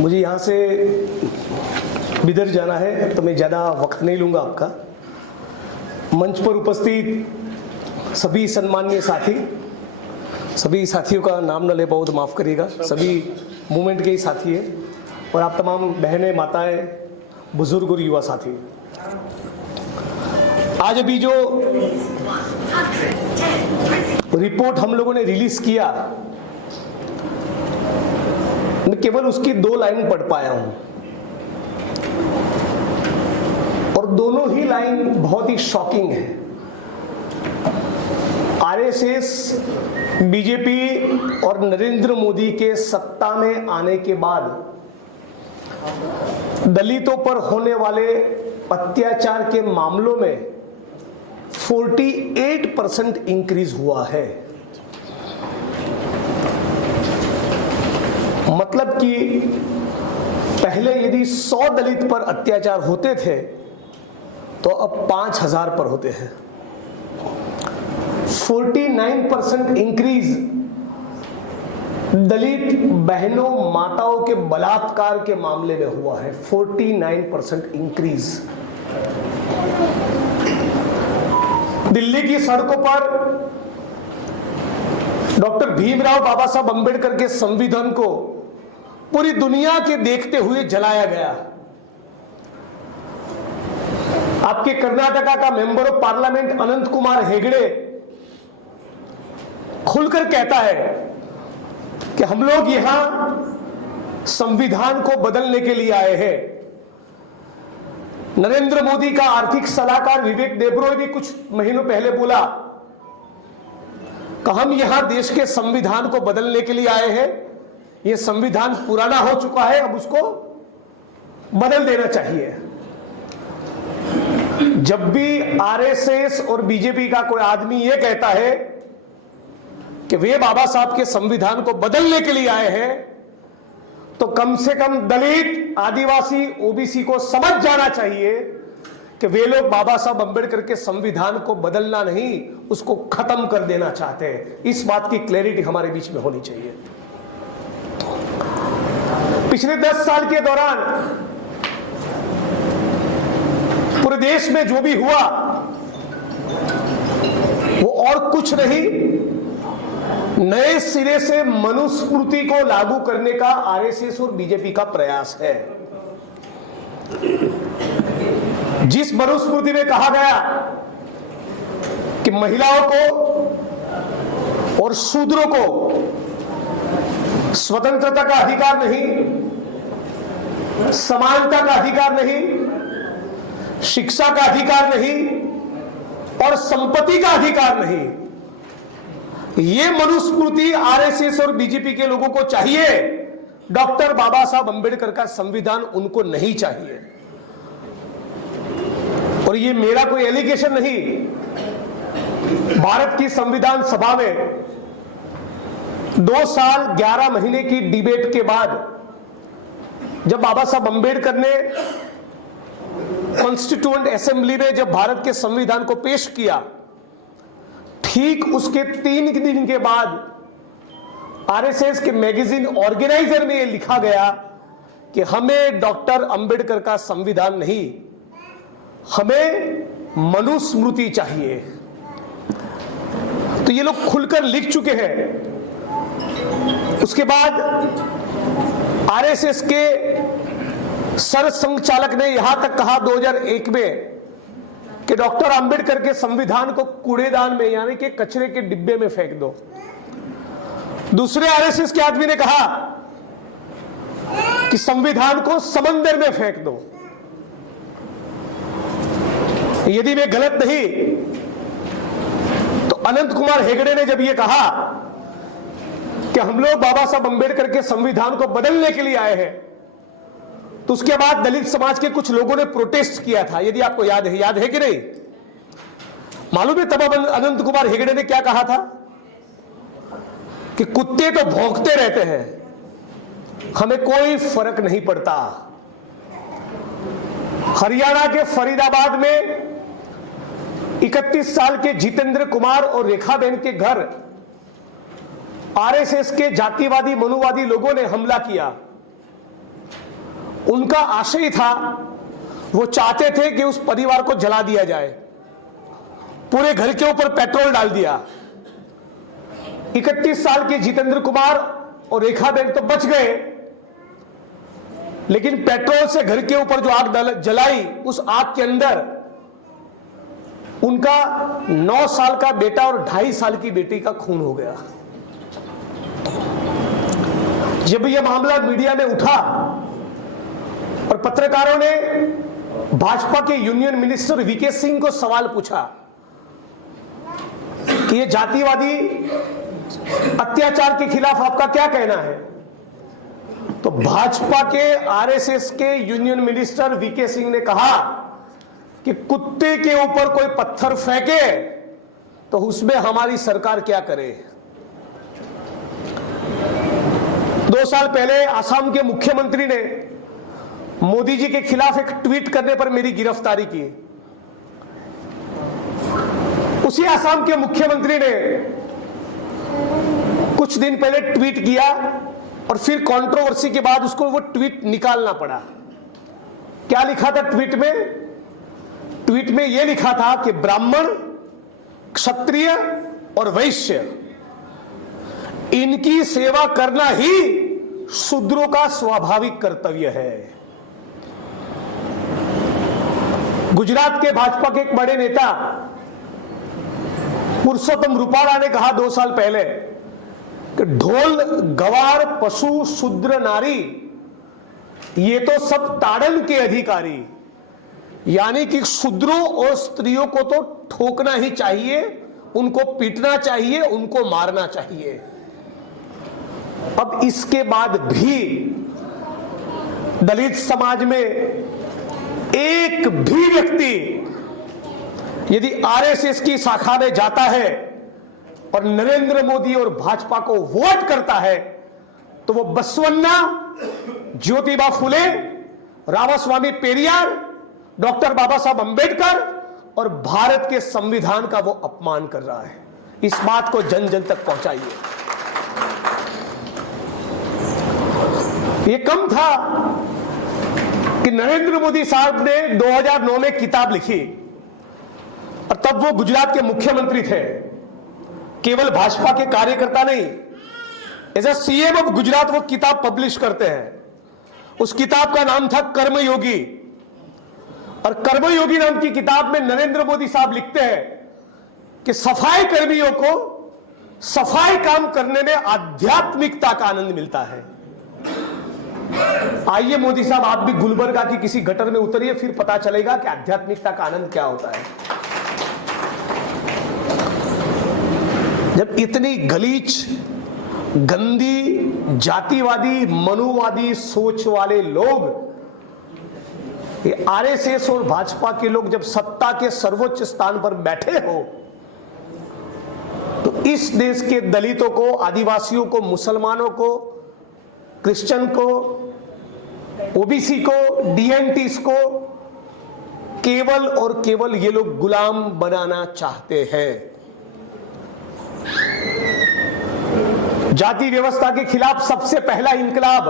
मुझे यहाँ से बिदर जाना है तो मैं ज़्यादा वक्त नहीं लूँगा आपका। मंच पर उपस्थित सभी सम्माननीय साथी, सभी साथियों का नाम न ले पाऊँ तो माफ़ करिएगा, सभी मूवमेंट के ही साथी हैं, और आप तमाम बहनें, माताएं, बुजुर्ग और युवा साथी। आज अभी जो रिपोर्ट हम लोगों ने रिलीज किया, मैं केवल उसकी 2 लाइन पढ़ पाया हूं, और दोनों ही लाइन बहुत ही शॉकिंग है। आरएसएस, बीजेपी और नरेंद्र मोदी के सत्ता में आने के बाद दलितों पर होने वाले अत्याचार के मामलों में 48% इंक्रीज हुआ है। मतलब कि पहले यदि 100 दलित पर अत्याचार होते थे तो अब 5000 पर होते हैं। 49% इंक्रीज दलित बहनों, माताओं के बलात्कार के मामले में हुआ है। 49% इंक्रीज। दिल्ली की सड़कों पर डॉक्टर भीमराव बाबा साहब अंबेडकर के संविधान को पूरी दुनिया के देखते हुए जलाया गया। आपके कर्नाटका का मेंबर ऑफ पार्लियामेंट अनंत कुमार हेगड़े खुलकर कहता है कि हम लोग यहां संविधान को बदलने के लिए आए हैं। नरेंद्र मोदी का आर्थिक सलाहकार विवेक देबरॉय भी कुछ महीनों पहले बोला कि हम यहां देश के संविधान को बदलने के लिए आए हैं। यह संविधान पुराना हो चुका है, अब उसको बदल देना चाहिए। जब भी आरएसएस और बीजेपी का कोई आदमी यह कहता है कि वे बाबा साहब के संविधान को बदलने के लिए आए हैं, तो कम से कम दलित, आदिवासी, ओबीसी को समझ जाना चाहिए कि वे लोग बाबा साहब अंबेडकर के संविधान को बदलना नहीं, उसको खत्म कर देना चाहते हैं। इस बात की क्लैरिटी हमारे बीच में होनी चाहिए। पिछले 10 साल के दौरान पूरे देश में जो भी हुआ वो और कुछ नहीं, नए सिरे से मनुस्मृति को लागू करने का आरएसएस और बीजेपी का प्रयास है। जिस मनुस्मृति में कहा गया कि महिलाओं को और शूद्रों को स्वतंत्रता का अधिकार नहीं, समानता का अधिकार नहीं, शिक्षा का अधिकार नहीं और संपत्ति का अधिकार नहीं, ये मनुस्मृति आरएसएस और बीजेपी के लोगों को चाहिए। डॉक्टर बाबा साहब अंबेडकर का संविधान उनको नहीं चाहिए। और ये मेरा कोई एलिगेशन नहीं, भारत की संविधान सभा में 2 साल 11 महीने की डिबेट के बाद जब बाबा साहब अंबेडकर ने कॉन्स्टिट्यूएंट असेंबली में जब भारत के संविधान को पेश किया, ठीक उसके 3 दिन के बाद आरएसएस के मैगजीन ऑर्गेनाइजर में यह लिखा गया कि हमें डॉक्टर अंबेडकर का संविधान नहीं, हमें मनुस्मृति चाहिए। तो ये लोग खुलकर लिख चुके हैं। उसके बाद आरएसएस के सरसंघचालक ने यहां तक कहा 2001 में कि डॉक्टर अंबेडकर के संविधान को कूड़ेदान में, यानी कि कचरे के डिब्बे में फेंक दो। दूसरे आरएसएस के आदमी ने कहा कि संविधान को समंदर में फेंक दो। यदि मैं गलत नहीं तो अनंत कुमार हेगड़े ने जब यह कहा कि हम लोग बाबा साहब अंबेडकर के संविधान को बदलने के लिए आए हैं, तो उसके बाद दलित समाज के कुछ लोगों ने प्रोटेस्ट किया था। यदि आपको याद है कि नहीं? मालूम है तब अनंत कुमार हेगड़े ने क्या कहा था कि कुत्ते तो भौंकते रहते हैं, हमें कोई फर्क नहीं पड़ता। हरियाणा के फरीदाबाद में 31 साल के जितेंद्र कुमार और रेखाबेन के घर आरएसएस के जातिवादी मनुवादी लोगों ने हमला किया। उनका आशय था, वो चाहते थे कि उस परिवार को जला दिया जाए, पूरे घर के ऊपर पेट्रोल डाल दिया। 31 साल के जितेंद्र कुमार और रेखाबेन तो बच गए, लेकिन पेट्रोल से घर के ऊपर जो आग जलाई, उस आग के अंदर उनका 9 साल का बेटा और 2.5 साल की बेटी का खून हो गया। जब यह मामला मीडिया में उठा और पत्रकारों ने भाजपा के यूनियन मिनिस्टर वीके सिंह को सवाल पूछा कि यह जातिवादी अत्याचार के खिलाफ आपका क्या कहना है, तो भाजपा के आरएसएस के यूनियन मिनिस्टर वीके सिंह ने कहा कि कुत्ते के ऊपर कोई पत्थर फेंके तो उसमें हमारी सरकार क्या करे। 2 साल पहले असम के मुख्यमंत्री ने मोदी जी के खिलाफ एक ट्वीट करने पर मेरी गिरफ्तारी की। उसी असम के मुख्यमंत्री ने कुछ दिन पहले ट्वीट किया और फिर कंट्रोवर्सी के बाद उसको वो ट्वीट निकालना पड़ा। क्या लिखा था ट्वीट में? ट्वीट में यह लिखा था कि ब्राह्मण, क्षत्रिय और वैश्य, इनकी सेवा करना ही शूद्रों का स्वाभाविक कर्तव्य है। गुजरात के भाजपा के एक बड़े नेता पुरुषोत्तम रूपाला ने कहा 2 साल पहले कि ढोल, गवार, पशु, शूद्र, नारी, ये तो सब ताड़न के अधिकारी, यानी कि शूद्रों और स्त्रियों को तो ठोकना ही चाहिए, उनको पीटना चाहिए, उनको मारना चाहिए। अब इसके बाद भी दलित समाज में एक भी व्यक्ति यदि आरएसएस की शाखा में जाता है और नरेंद्र मोदी और भाजपा को वोट करता है तो वो बसवन्ना, ज्योतिबा फुले, रामास्वामी पेरियार, डॉक्टर बाबा साहब अंबेडकर और भारत के संविधान का वो अपमान कर रहा है। इस बात को जन जन तक पहुंचाइए। ये कम था कि नरेंद्र मोदी साहब ने 2009 में किताब लिखी और तब वो गुजरात के मुख्यमंत्री थे। केवल भाजपा के कार्यकर्ता नहीं, as a CM of Gujarat वो किताब पब्लिश करते हैं। उस किताब का नाम था कर्मयोगी, और कर्मयोगी नाम की किताब में नरेंद्र मोदी साहब लिखते हैं कि सफाई कर्मियों को सफाई काम करने में आध्यात्मिकता का आनंद मिलता है। आइए मोदी साहब, आप भी गुलबर्गा की किसी गटर में उतरिए, फिर पता चलेगा कि आध्यात्मिकता का आनंद क्या होता है। जब इतनी गलीच, गंदी, जातिवादी, मनुवादी सोच वाले लोग, ये आरएसएस और भाजपा के लोग जब सत्ता के सर्वोच्च स्थान पर बैठे हो, तो इस देश के दलितों को, आदिवासियों को, मुसलमानों को, क्रिश्चियन को, ओबीसी को, डीएनटीस को केवल और केवल ये लोग गुलाम बनाना चाहते हैं। जाति व्यवस्था के खिलाफ सबसे पहला इंकलाब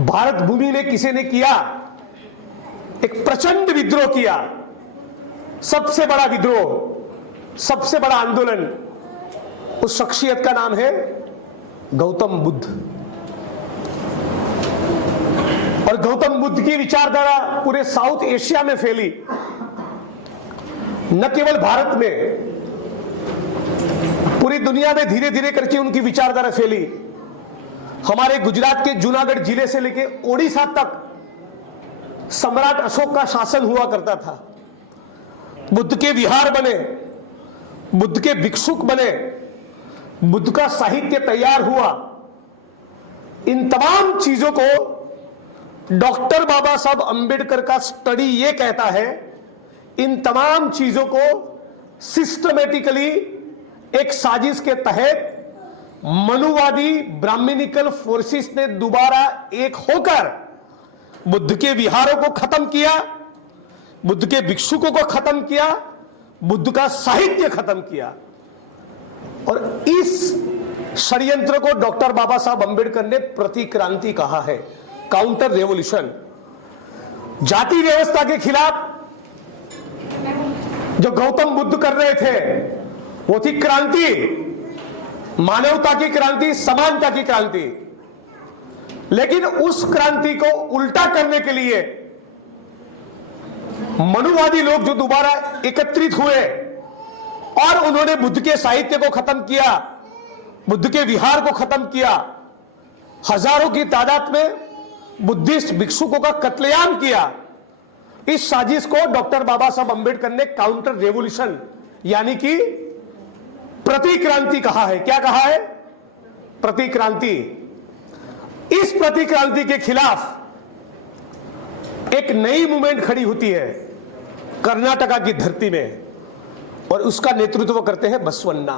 भारत भूमि में किसी ने किया? एक प्रचंड विद्रोह किया, सबसे बड़ा विद्रोह, सबसे बड़ा आंदोलन। उस शख्सियत का नाम है गौतम बुद्ध। और गौतम बुद्ध की विचारधारा पूरे साउथ एशिया में फैली, न केवल भारत में, पूरी दुनिया में धीरे धीरे करके उनकी विचारधारा फैली। हमारे गुजरात के जूनागढ़ जिले से लेकर ओडिशा तक सम्राट अशोक का शासन हुआ करता था। बुद्ध के विहार बने, बुद्ध के भिक्षुक बने, बुद्ध का साहित्य तैयार हुआ। इन तमाम चीजों को डॉक्टर बाबा साहब अंबेडकर का स्टडी ये कहता है, इन तमाम चीजों को सिस्टमेटिकली एक साजिश के तहत मनुवादी ब्राह्मणिकल फोर्सेस ने दोबारा एक होकर बुद्ध के विहारों को खत्म किया, बुद्ध के भिक्षुकों को खत्म किया, बुद्ध का साहित्य खत्म किया। और इस षड्यंत्र को डॉक्टर बाबा साहब अंबेडकर ने प्रतिक्रांति कहा है। Counter revolution. जाति व्यवस्था के खिलाफ जो गौतम बुद्ध कर रहे थे वो थी क्रांति, मानवता की क्रांति, समानता की क्रांति। लेकिन उस क्रांति को उल्टा करने के लिए मनुवादी लोग जो दोबारा एकत्रित हुए और उन्होंने बुद्ध के साहित्य को खत्म किया, बुद्ध के विहार को खत्म किया, हजारों की तादाद में बुद्धिस्ट भिक्षुकों का कत्लेआम किया। इस साजिश को डॉक्टर बाबा साहब अंबेडकर ने काउंटर रेवोल्यूशन यानी कि प्रतिक्रांति कहा है। क्या कहा है? प्रतिक्रांति। इस प्रतिक्रांति के खिलाफ एक नई मूवमेंट खड़ी होती है कर्नाटका की धरती में और उसका नेतृत्व करते हैं बसवन्ना।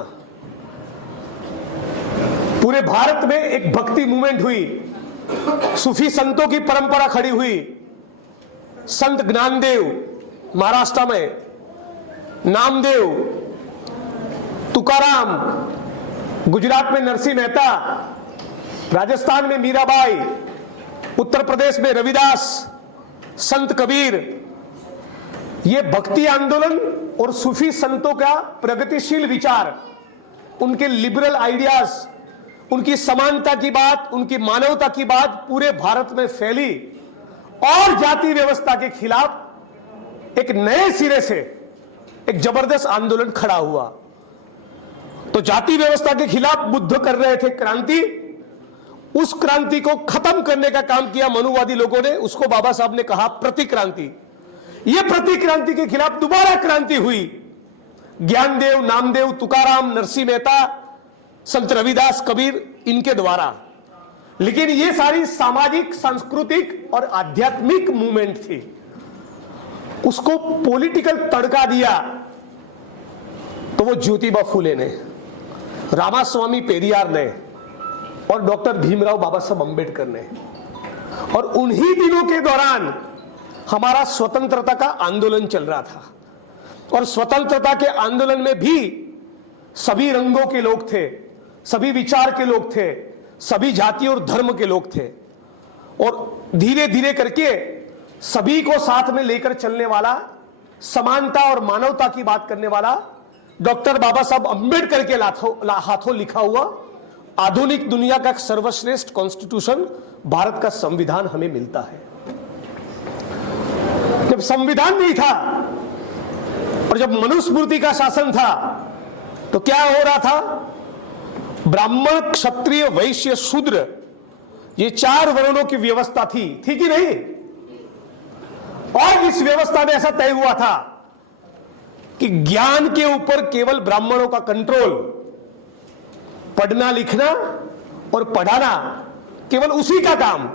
पूरे भारत में एक भक्ति मूवमेंट हुई, सूफी संतों की परंपरा खड़ी हुई। संत ज्ञानदेव महाराष्ट्र में, नामदेव, तुकाराम, गुजरात में नरसिंह मेहता, राजस्थान में मीराबाई, उत्तर प्रदेश में रविदास, संत कबीर। ये भक्ति आंदोलन और सूफी संतों का प्रगतिशील विचार, उनके लिबरल आइडियाज, उनकी समानता की बात, उनकी मानवता की बात पूरे भारत में फैली और जाति व्यवस्था के खिलाफ एक नए सिरे से एक जबरदस्त आंदोलन खड़ा हुआ। तो जाति व्यवस्था के खिलाफ बुद्ध कर रहे थे क्रांति, उस क्रांति को खत्म करने का काम किया मनुवादी लोगों ने, उसको बाबा साहब ने कहा प्रतिक्रांति। यह प्रतिक्रांति के खिलाफ दोबारा क्रांति हुई। ज्ञानदेव, नामदेव, तुकाराम, नरसिंह मेहता, संत रविदास, कबीर, इनके द्वारा। लेकिन ये सारी सामाजिक, सांस्कृतिक और आध्यात्मिक मूवमेंट थी। उसको पॉलिटिकल तड़का दिया तो वो ज्योतिबा फुले ने, रामास्वामी पेरियार ने और डॉक्टर भीमराव बाबा साहब अंबेडकर ने। और उन्हीं दिनों के दौरान हमारा स्वतंत्रता का आंदोलन चल रहा था और स्वतंत्रता के आंदोलन में भी सभी रंगों के लोग थे, सभी विचार के लोग थे, सभी जाति और धर्म के लोग थे। और धीरे धीरे करके सभी को साथ में लेकर चलने वाला, समानता और मानवता की बात करने वाला डॉक्टर बाबा साहब अंबेडकर के हाथों लिखा हुआ आधुनिक दुनिया का सर्वश्रेष्ठ कॉन्स्टिट्यूशन भारत का संविधान हमें मिलता है। जब संविधान नहीं था और जब मनुस्मृति का शासन था तो क्या हो रहा था? ब्राह्मण, क्षत्रिय, वैश्य, शूद्र, ये 4 वर्णों की व्यवस्था थी कि नहीं? और इस व्यवस्था में ऐसा तय हुआ था कि ज्ञान के ऊपर केवल ब्राह्मणों का कंट्रोल, पढ़ना लिखना और पढ़ाना केवल उसी का काम।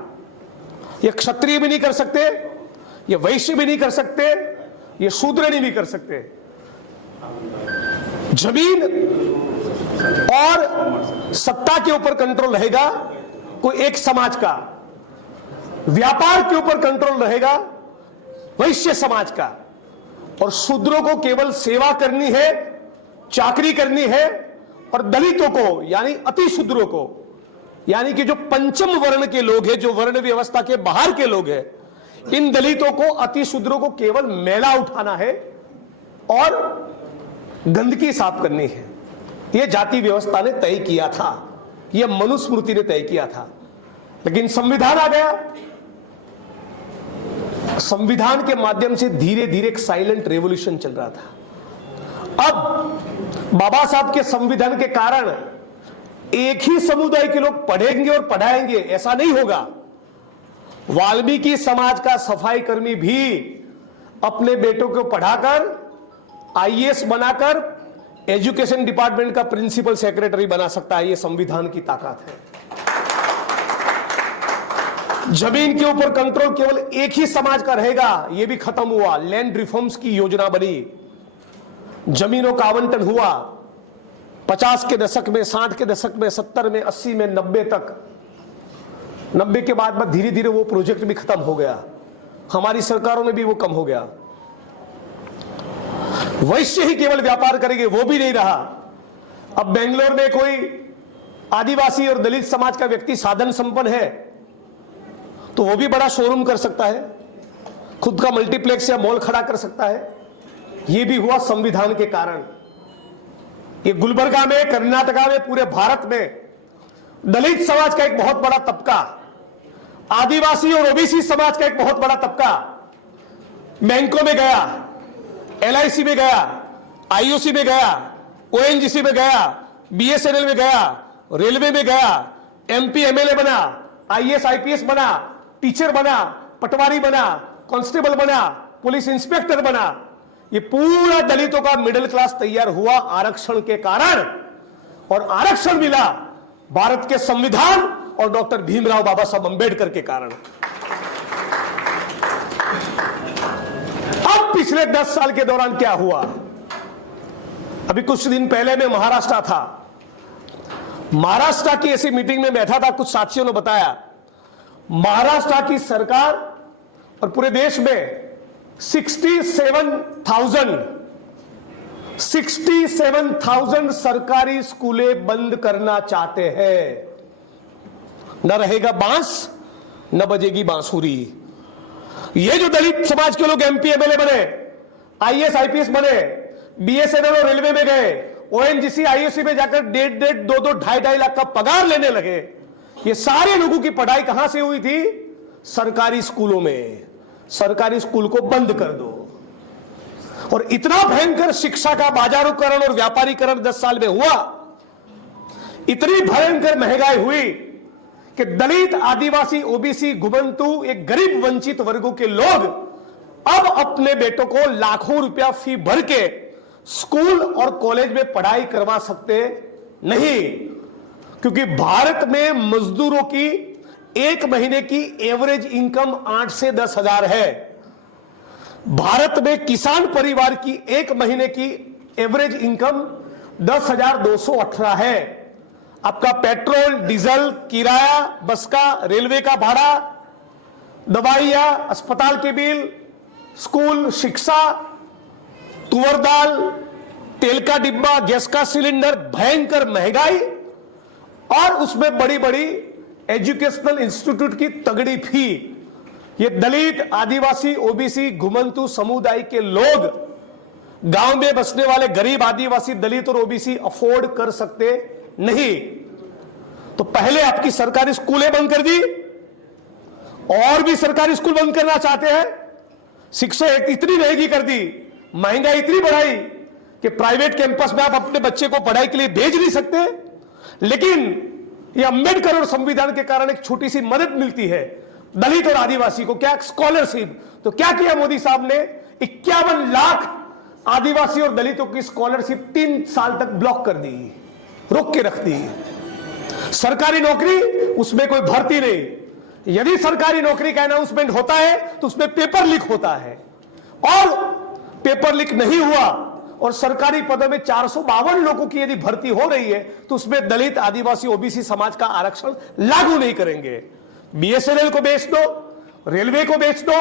ये क्षत्रिय भी नहीं कर सकते, ये वैश्य भी नहीं कर सकते, ये शूद्र भी कर सकते। जमीन और सत्ता के ऊपर कंट्रोल रहेगा कोई एक समाज का, व्यापार के ऊपर कंट्रोल रहेगा वैश्य समाज का, और शूद्रों को केवल सेवा करनी है, चाकरी करनी है, और दलितों को यानी अति शूद्रों को, यानी कि जो पंचम वर्ण के लोग हैं, जो वर्ण व्यवस्था के बाहर के लोग हैं, इन दलितों को, अति शूद्रों को केवल मैला उठाना है और गंदगी साफ करनी है। यह जाति व्यवस्था ने तय किया था, यह मनुस्मृति ने तय किया था। लेकिन संविधान आ गया, संविधान के माध्यम से धीरे धीरे एक साइलेंट रेवोल्यूशन चल रहा था। अब बाबा साहब के संविधान के कारण एक ही समुदाय के लोग पढ़ेंगे और पढ़ाएंगे ऐसा नहीं होगा। वाल्मीकि समाज का सफाई कर्मी भी अपने बेटों को पढ़ाकर आईएएस बनाकर एजुकेशन डिपार्टमेंट का प्रिंसिपल सेक्रेटरी बना सकता है। यह संविधान की ताकत है। जमीन के ऊपर कंट्रोल केवल एक ही समाज का रहेगा, यह भी खत्म हुआ। लैंड रिफॉर्म्स की योजना बनी, जमीनों का आवंटन हुआ। 50 के दशक में, 60 के दशक में, 70 में, 80 में, 90 तक। 90 के बाद धीरे धीरे वो प्रोजेक्ट भी खत्म हो गया, हमारी सरकारों में भी वो कम हो गया। वैश्य ही केवल व्यापार करेंगे वो भी नहीं रहा। अब बेंगलोर में कोई आदिवासी और दलित समाज का व्यक्ति साधन संपन्न है तो वो भी बड़ा शोरूम कर सकता है, खुद का मल्टीप्लेक्स या मॉल खड़ा कर सकता है। ये भी हुआ संविधान के कारण। ये गुलबर्गा में, कर्नाटका में, पूरे भारत में दलित समाज का एक बहुत बड़ा तबका, आदिवासी और ओबीसी समाज का एक बहुत बड़ा तबका बैंकों में गया, एलआईसी में गया, आईओसी में गया, ओएनजीसी में गया, बीएसएनएल में गया, रेलवे में गया, एमपी एमएलए बना, आईएएस आईपीएस बना, टीचर बना, पटवारी बना, कांस्टेबल बना, पुलिस इंस्पेक्टर बना। ये पूरा दलितों का मिडिल क्लास तैयार हुआ आरक्षण के कारण, और आरक्षण मिला भारत के संविधान और डॉक्टर भीमराव बाबा साहब अंबेडकर के कारण। अब पिछले 10 साल के दौरान क्या हुआ? अभी कुछ दिन पहले मैं महाराष्ट्र था। महाराष्ट्र की ऐसी मीटिंग में बैठा था, कुछ साथियों ने बताया महाराष्ट्र की सरकार और पूरे देश में 67,000 सरकारी स्कूलें बंद करना चाहते हैं। न रहेगा बांस, न बजेगी बांसुरी। ये जो दलित समाज के लोग एमपी एमएलए बने, आईएएस आईपीएस बने, बीएसएनएल और रेलवे में गए, ओएनजीसी आईओसी में जाकर 1.5, 2, 2.5 लाख का पगार लेने लगे, ये सारे लोगों की पढ़ाई कहां से हुई थी? सरकारी स्कूलों में। सरकारी स्कूल को बंद कर दो। और इतना भयंकर शिक्षा का बाजारीकरण और व्यापारीकरण 10 साल में हुआ, इतनी भयंकर महंगाई हुई कि दलित, आदिवासी, ओबीसी, घुमंतु, एक गरीब वंचित वर्गों के लोग अब अपने बेटों को लाखों रुपया फी भर के स्कूल और कॉलेज में पढ़ाई करवा सकते नहीं, क्योंकि भारत में मजदूरों की एक महीने की एवरेज इनकम 8 से 10 हजार है। भारत में किसान परिवार की एक महीने की एवरेज इनकम 10,218 है। आपका पेट्रोल, डीजल, किराया, बस का, रेलवे का भाड़ा, दवाइयां, अस्पताल के बिल, स्कूल, शिक्षा, तुअर दाल, तेल का डिब्बा, गैस का सिलेंडर, भयंकर महंगाई, और उसमें बड़ी बड़ी एजुकेशनल इंस्टीट्यूट की तगड़ी फी। ये दलित, आदिवासी, ओबीसी, घुमंतु समुदाय के लोग, गांव में बसने वाले गरीब आदिवासी, दलित और ओबीसी अफोर्ड कर सकते नहीं। तो पहले आपकी सरकारी स्कूलें बंद कर दी, और भी सरकारी स्कूल बंद करना चाहते हैं। शिक्षा इतनी महंगी कर दी, महंगाई इतनी बढ़ाई कि प्राइवेट कैंपस में आप अपने बच्चे को पढ़ाई के लिए भेज नहीं सकते। लेकिन ये अंबेडकर और संविधान के कारण एक छोटी सी मदद मिलती है दलित और आदिवासी को। क्या? स्कॉलरशिप। तो क्या किया मोदी साहब ने? 51 लाख आदिवासी और दलितों की स्कॉलरशिप 3 साल तक ब्लॉक कर दी, रोक के रख दी। सरकारी नौकरी, उसमें कोई भर्ती नहीं। यदि सरकारी नौकरी का अनाउंसमेंट होता है तो उसमें पेपर लीक होता है, और पेपर लीक नहीं हुआ और सरकारी पदों में 452 लोगों की यदि भर्ती हो रही है तो उसमें दलित, आदिवासी, ओबीसी समाज का आरक्षण लागू नहीं करेंगे। बीएसएनएल को बेच दो, रेलवे को बेच दो,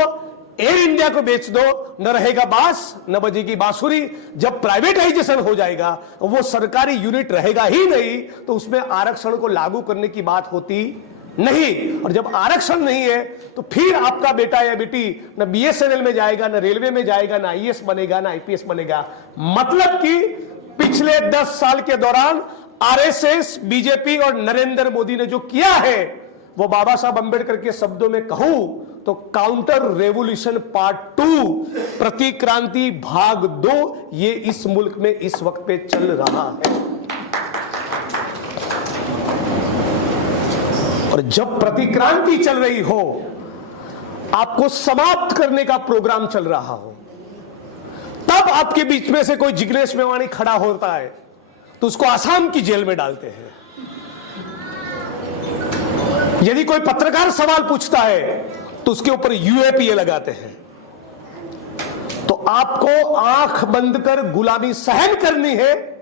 एयर इंडिया को बेच दो, न रहेगा बांस, न बजेगी बांसुरी। जब प्राइवेटाइजेशन हो जाएगा, वो सरकारी यूनिट रहेगा ही नहीं, तो उसमें आरक्षण को लागू करने की बात होती नहीं। और जब आरक्षण नहीं है तो फिर आपका बेटा या बेटी न बीएसएनएल में जाएगा, न रेलवे में जाएगा, न आईएएस बनेगा, न आईपीएस बनेगा। मतलब कि पिछले 10 साल के दौरान आरएसएस, बीजेपी और नरेंद्र मोदी ने जो किया है, वो बाबा साहब अंबेडकर के शब्दों में कहूं तो काउंटर रेवोल्यूशन पार्ट 2, प्रतिक्रांति भाग 2, ये इस मुल्क में इस वक्त पे चल रहा है। और जब प्रतिक्रांति चल रही हो, आपको समाप्त करने का प्रोग्राम चल रहा हो, तब आपके बीच में से कोई जिग्नेश मेवाणी खड़ा होता है तो उसको आसाम की जेल में डालते हैं। यदि कोई पत्रकार सवाल पूछता है तो उसके ऊपर यूएपीए लगाते हैं। तो आपको आंख बंद कर गुलामी सहन करनी है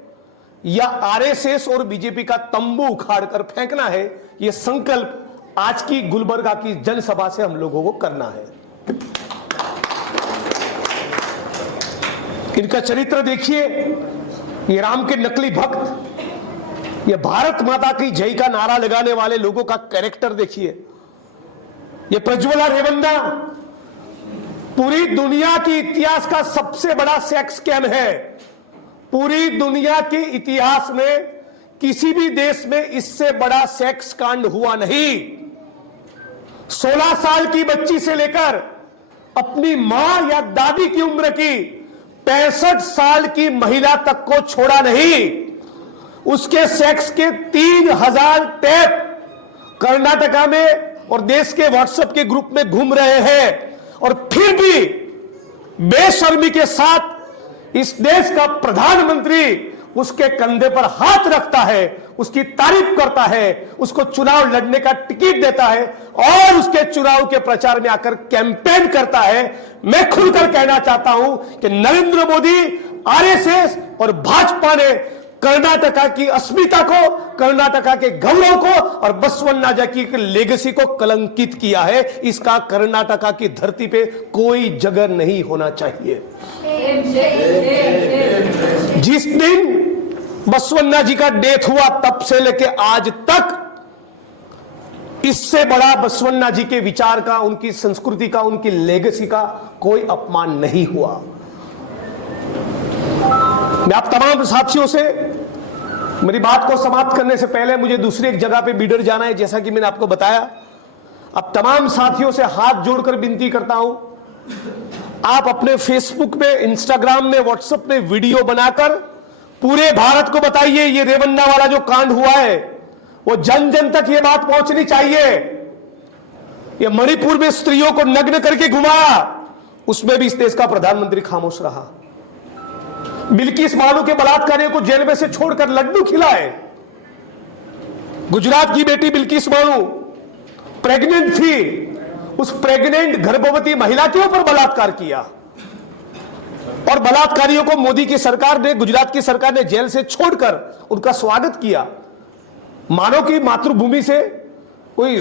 या आरएसएस और बीजेपी का तंबू उखाड़कर फेंकना है, यह संकल्प आज की गुलबर्गा की जनसभा से हम लोगों को करना है। इनका चरित्र देखिए, ये राम के नकली भक्त, ये भारत माता की जय का नारा लगाने वाले लोगों का कैरेक्टर देखिए। ये प्रज्वला रेवन्ना पूरी दुनिया के इतिहास का सबसे बड़ा सेक्स स्कैम है। पूरी दुनिया के इतिहास में किसी भी देश में इससे बड़ा सेक्स कांड हुआ नहीं। 16 साल की बच्ची से लेकर अपनी मां या दादी की उम्र की 65 साल की महिला तक को छोड़ा नहीं। उसके सेक्स के 3000 टेप कर्नाटका में और देश के व्हाट्सएप के ग्रुप में घूम रहे हैं, और फिर भी बेशर्मी के साथ इस देश का प्रधानमंत्री उसके कंधे पर हाथ रखता है, उसकी तारीफ करता है, उसको चुनाव लड़ने का टिकट देता है और उसके चुनाव के प्रचार में आकर कैंपेन करता है। मैं खुलकर कहना चाहता हूं कि नरेंद्र मोदी, आरएसएस और भाजपा ने कर्नाटका की अस्मिता को, कर्नाटका के गौरव को और बसवन्ना जी की लेगेसी को कलंकित किया है। इसका कर्नाटका की धरती पे कोई जगह नहीं होना चाहिए। जिस दिन बसवन्ना जी का डेथ हुआ तब से लेके आज तक इससे बड़ा बसवन्ना जी के विचार का, उनकी संस्कृति का, उनकी लेगेसी का कोई अपमान नहीं हुआ। मैं आप तमाम साथियों से मेरी बात को समाप्त करने से पहले मुझे दूसरी एक जगह पे बीडर जाना है, जैसा कि मैंने आपको बताया। अब तमाम साथियों से हाथ जोड़कर विनती करता हूं, आप अपने फेसबुक पे, इंस्टाग्राम में, व्हाट्सएप में वीडियो बनाकर पूरे भारत को बताइए ये रेवन्ना वाला जो कांड हुआ है वो जन जन तक ये बात पहुंचनी चाहिए। ये मणिपुर में स्त्रियों को नग्न करके घुमाया, उसमें भी इस देश का प्रधानमंत्री खामोश रहा। बिल्किस बानो के बलात्कारियों को जेल में से छोड़कर लड्डू खिलाए। गुजरात की बेटी बिल्किस बानो प्रेग्नेंट थी, उस प्रेग्नेंट गर्भवती महिला के ऊपर बलात्कार किया और बलात्कारियों को मोदी की सरकार ने, गुजरात की सरकार ने जेल से छोड़कर उनका स्वागत किया। मानो कि मातृभूमि से कोई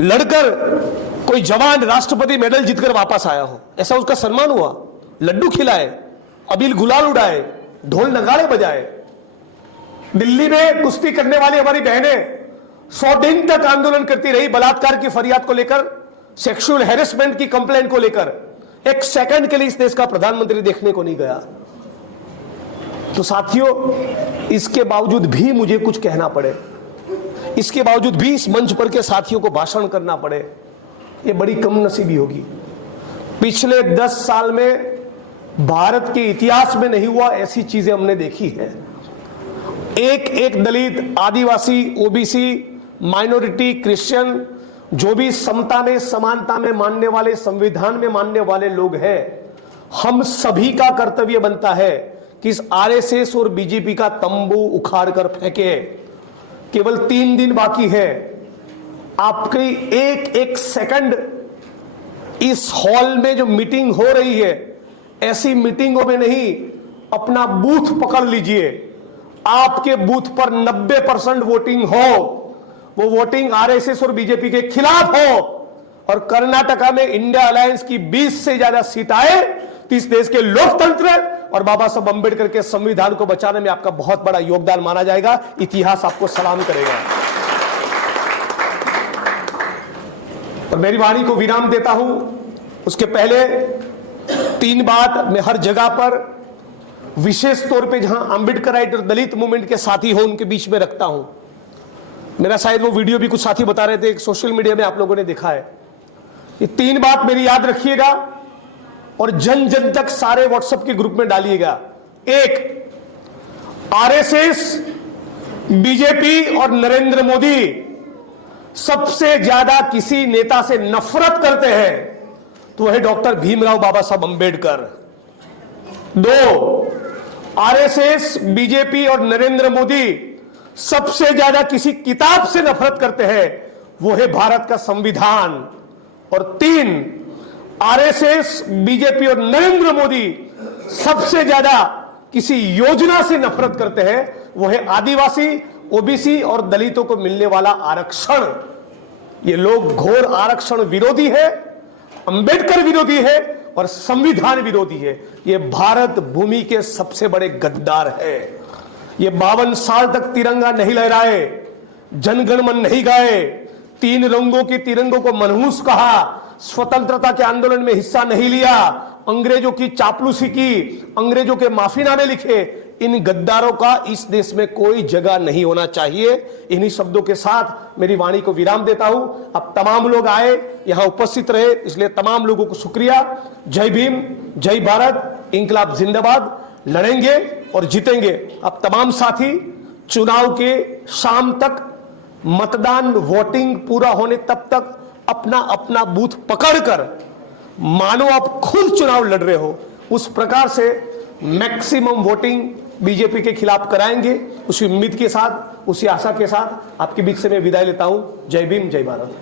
लड़कर कोई जवान राष्ट्रपति मेडल जीतकर वापस आया हो, ऐसा उसका सम्मान हुआ। लड्डू खिलाए, अबील गुलाल उड़ाए, ढोल नगाड़े बजाए। दिल्ली में कुश्ती करने वाली हमारी बहनें 100 दिन तक आंदोलन करती रही बलात्कार की फरियाद को लेकर, सेक्सुअल हैरेसमेंट की कंप्लेंट को लेकर। एक सेकंड के लिए इस देश का प्रधानमंत्री देखने को नहीं गया। तो साथियों, इसके बावजूद भी मुझे कुछ कहना पड़े, इसके बावजूद भी इस मंच पर के साथियों को भाषण करना पड़े, ये बड़ी कम नसीबी होगी। पिछले 10 साल में भारत के इतिहास में नहीं हुआ ऐसी चीजें हमने देखी है। एक एक दलित, आदिवासी, ओबीसी, माइनॉरिटी, क्रिश्चियन, जो भी समता में, समानता में मानने वाले, संविधान में मानने वाले लोग हैं, हम सभी का कर्तव्य बनता है कि इस आरएसएस और बीजेपी का तंबू उखाड़ कर फेंके। केवल 3 दिन बाकी है। आपकी एक एक सेकंड इस हॉल में जो मीटिंग हो रही है, ऐसी मीटिंगों में नहीं, अपना बूथ पकड़ लीजिए। आपके बूथ पर 90% वोटिंग हो, वो वोटिंग आरएसएस और बीजेपी के खिलाफ हो, और कर्नाटका में इंडिया अलायंस की 20 से ज्यादा सीट आए, तो इस देश के लोकतंत्र और बाबा साहब अंबेडकर के संविधान को बचाने में आपका बहुत बड़ा योगदान माना जाएगा। इतिहास आपको सलाम करेगा। और मेरी वाणी को विराम देता हूं, उसके पहले 3 बात मैं हर जगह पर, विशेष तौर पे जहां अंबेडकराइट और दलित मूवमेंट के साथी हो उनके बीच में रखता हूं। मेरा शायद वो वीडियो भी कुछ साथी बता रहे थे, सोशल मीडिया में आप लोगों ने देखा है। ये 3 बात मेरी याद रखिएगा और जन जन तक सारे व्हाट्सएप के ग्रुप में डालिएगा। 1, आरएसएस, बीजेपी और नरेंद्र मोदी सबसे ज्यादा किसी नेता से नफरत करते हैं तो वह है डॉक्टर भीमराव बाबा साहब अंबेडकर। 2, आरएसएस, बीजेपी और नरेंद्र मोदी सबसे ज्यादा किसी किताब से नफरत करते हैं, वो है भारत का संविधान। और 3, आरएसएस, बीजेपी और नरेंद्र मोदी सबसे ज्यादा किसी योजना से नफरत करते हैं, वो है आदिवासी, ओबीसी और दलितों को मिलने वाला आरक्षण। ये लोग घोर आरक्षण विरोधी है, अंबेडकर विरोधी है और संविधान विरोधी है। ये भारत भूमि के सबसे बड़े गद्दार है। ये 52 साल तक तिरंगा नहीं लहराए, जनगण मन नहीं गाए, तीन रंगों के तिरंगों को मनहूस कहा, स्वतंत्रता के आंदोलन में हिस्सा नहीं लिया, अंग्रेजों की चापलूसी की, अंग्रेजों के माफीनामे लिखे, इन गद्दारों का इस देश में कोई जगह नहीं होना चाहिए। इन्हीं शब्दों के साथ मेरी वाणी को विराम देता हूं। अब तमाम लोग आए, यहां उपस्थित रहे, इसलिए तमाम लोगों को शुक्रिया। जय भीम, जय भारत, इंकलाब जिंदाबाद। लड़ेंगे और जीतेंगे। अब तमाम साथी चुनाव के शाम तक मतदान वोटिंग पूरा होने तब तक अपना अपना बूथ पकड़कर मानो आप खुद चुनाव लड़ रहे हो, उस प्रकार से मैक्सिमम वोटिंग बीजेपी के खिलाफ कराएंगे। उसी उम्मीद के साथ, उसी आशा के साथ आपके बीच से मैं विदाई लेता हूं। जय भीम, जय भारत।